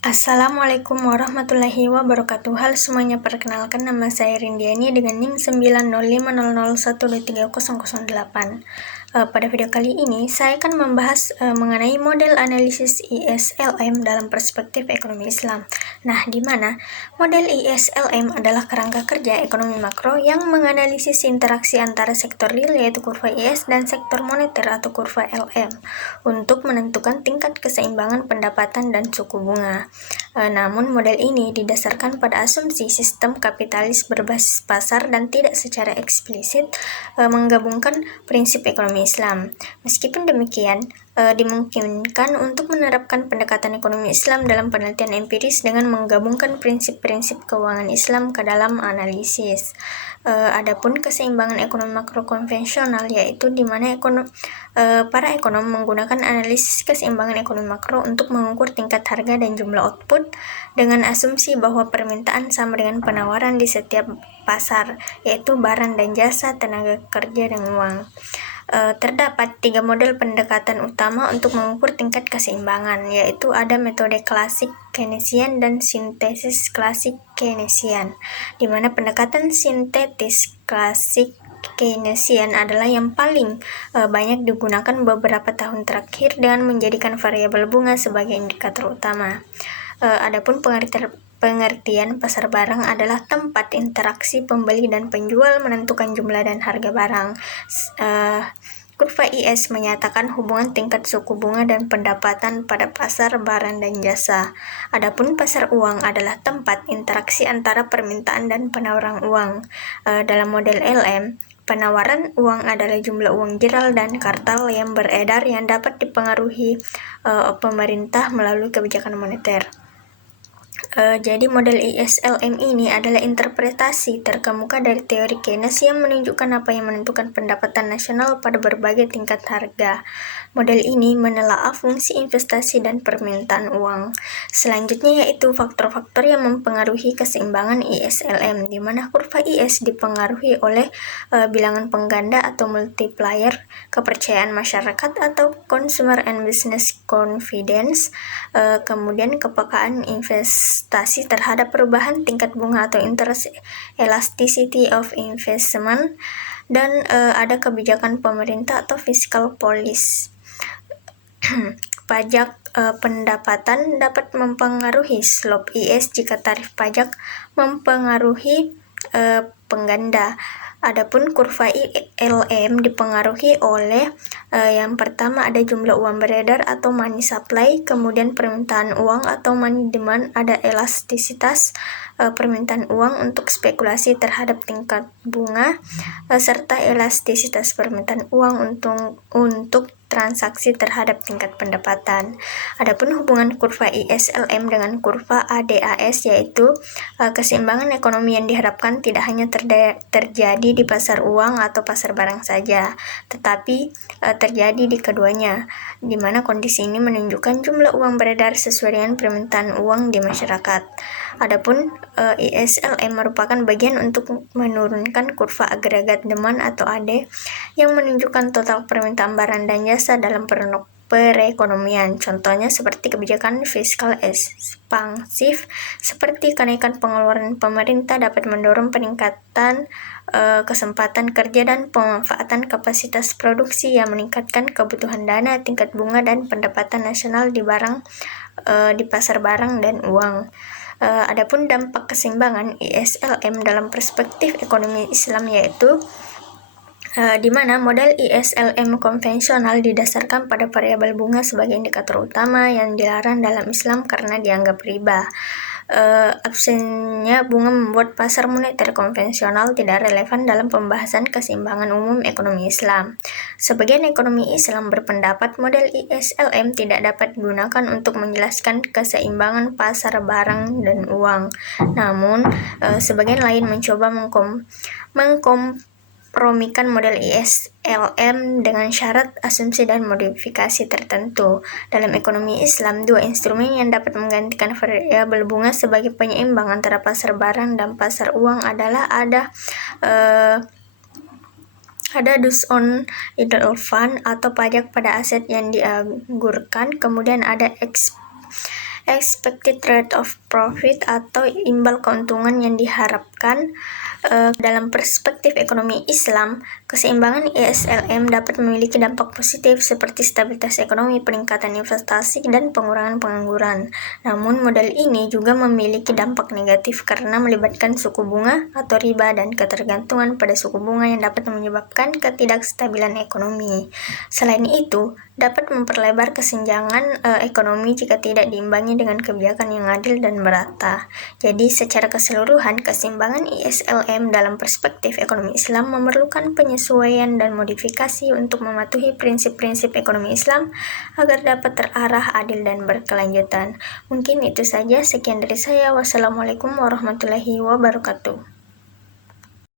Assalamualaikum warahmatullahi wabarakatuh. Halo semuanya, perkenalkan nama saya Rindiani dengan NIM 90500123008. Pada video kali ini saya akan membahas mengenai model analisis ISLM dalam perspektif ekonomi Islam. Nah, di mana model ISLM adalah kerangka kerja ekonomi makro yang menganalisis interaksi antara sektor real yaitu kurva IS dan sektor moneter atau kurva LM untuk menentukan tingkat keseimbangan pendapatan dan suku bunga. Namun model ini didasarkan pada asumsi sistem kapitalis berbasis pasar dan tidak secara eksplisit menggabungkan prinsip ekonomi Islam. Meskipun demikian, dimungkinkan untuk menerapkan pendekatan ekonomi Islam dalam penelitian empiris dengan menggabungkan prinsip-prinsip keuangan Islam ke dalam analisis. Adapun keseimbangan ekonomi makro konvensional yaitu di mana para ekonom menggunakan analisis keseimbangan ekonomi makro untuk mengukur tingkat harga dan jumlah output dengan asumsi bahwa permintaan sama dengan penawaran di setiap pasar, yaitu barang dan jasa, tenaga kerja, dan uang. Terdapat 3 model pendekatan utama untuk mengukur tingkat keseimbangan, yaitu ada metode klasik Keynesian dan sintesis klasik Keynesian, di mana pendekatan sintetis klasik Keynesian adalah yang paling banyak digunakan beberapa tahun terakhir dengan menjadikan variabel bunga sebagai indikator utama. Adapun pengertian pasar barang adalah tempat interaksi pembeli dan penjual menentukan jumlah dan harga barang. Kurva IS menyatakan hubungan tingkat suku bunga dan pendapatan pada pasar barang dan jasa. Adapun pasar uang adalah tempat interaksi antara permintaan dan penawaran uang. Dalam model LM, penawaran uang adalah jumlah uang jeral dan kartal yang beredar yang dapat dipengaruhi pemerintah melalui kebijakan moneter. Jadi model ISLM ini adalah interpretasi terkemuka dari teori Keynes yang menunjukkan apa yang menentukan pendapatan nasional pada berbagai tingkat harga. Model ini menelaah fungsi investasi dan permintaan uang. Selanjutnya yaitu faktor-faktor yang mempengaruhi keseimbangan ISLM, di mana kurva IS dipengaruhi oleh bilangan pengganda atau multiplier, kepercayaan masyarakat atau consumer and business confidence, kemudian kepekaan investasi terhadap perubahan tingkat bunga atau interest elasticity of investment, dan ada kebijakan pemerintah atau fiscal policy. Pajak pendapatan dapat mempengaruhi slope IS jika tarif pajak mempengaruhi pengganda. Adapun kurva ILM dipengaruhi oleh yang pertama ada jumlah uang beredar atau money supply, kemudian permintaan uang atau money demand, ada elastisitas permintaan uang untuk spekulasi terhadap tingkat bunga, serta elastisitas permintaan uang untuk transaksi terhadap tingkat pendapatan. Adapun hubungan kurva ISLM dengan kurva ADAS yaitu keseimbangan ekonomi yang diharapkan tidak hanya terjadi di pasar uang atau pasar barang saja, tetapi terjadi di keduanya, di mana kondisi ini menunjukkan jumlah uang beredar sesuai dengan permintaan uang di masyarakat. Adapun ISLM merupakan bagian untuk menurunkan kurva agregat demand atau AD yang menunjukkan total permintaan barang dan jasa dalam perekonomian. Contohnya seperti kebijakan fiskal ekspansif, seperti kenaikan pengeluaran pemerintah dapat mendorong peningkatan kesempatan kerja dan pemanfaatan kapasitas produksi yang meningkatkan kebutuhan dana, tingkat bunga, dan pendapatan nasional di pasar barang dan uang. Adapun dampak keseimbangan ISLM dalam perspektif ekonomi Islam yaitu di mana model ISLM konvensional didasarkan pada variabel bunga sebagai indikator utama yang dilarang dalam Islam karena dianggap riba. Absennya bunga membuat pasar moneter konvensional tidak relevan dalam pembahasan keseimbangan umum ekonomi Islam. Sebagian ekonomi Islam berpendapat model ISLM tidak dapat digunakan untuk menjelaskan keseimbangan pasar barang dan uang. Namun, sebagian lain mencoba mengkompromikan model ISLM dengan syarat, asumsi, dan modifikasi tertentu. Dalam ekonomi Islam, dua instrumen yang dapat menggantikan variabel bunga sebagai penyeimbang antara pasar barang dan pasar uang adalah ada dus on idle fund atau pajak pada aset yang dianggurkan, kemudian ada expected rate of profit atau imbal keuntungan yang diharapkan. Dalam perspektif ekonomi Islam, keseimbangan ISLM dapat memiliki dampak positif seperti stabilitas ekonomi, peningkatan investasi, dan pengurangan pengangguran. Namun, model ini juga memiliki dampak negatif karena melibatkan suku bunga atau riba dan ketergantungan pada suku bunga yang dapat menyebabkan ketidakstabilan ekonomi. Selain itu, dapat memperlebar kesenjangan ekonomi jika tidak diimbangi dengan kebijakan yang adil dan merata. Jadi, secara keseluruhan, keseimbangan ISLM dalam perspektif ekonomi Islam memerlukan penyesuaian dan modifikasi untuk mematuhi prinsip-prinsip ekonomi Islam agar dapat terarah, adil, dan berkelanjutan. Mungkin itu saja, sekian dari saya. Wassalamualaikum warahmatullahi wabarakatuh.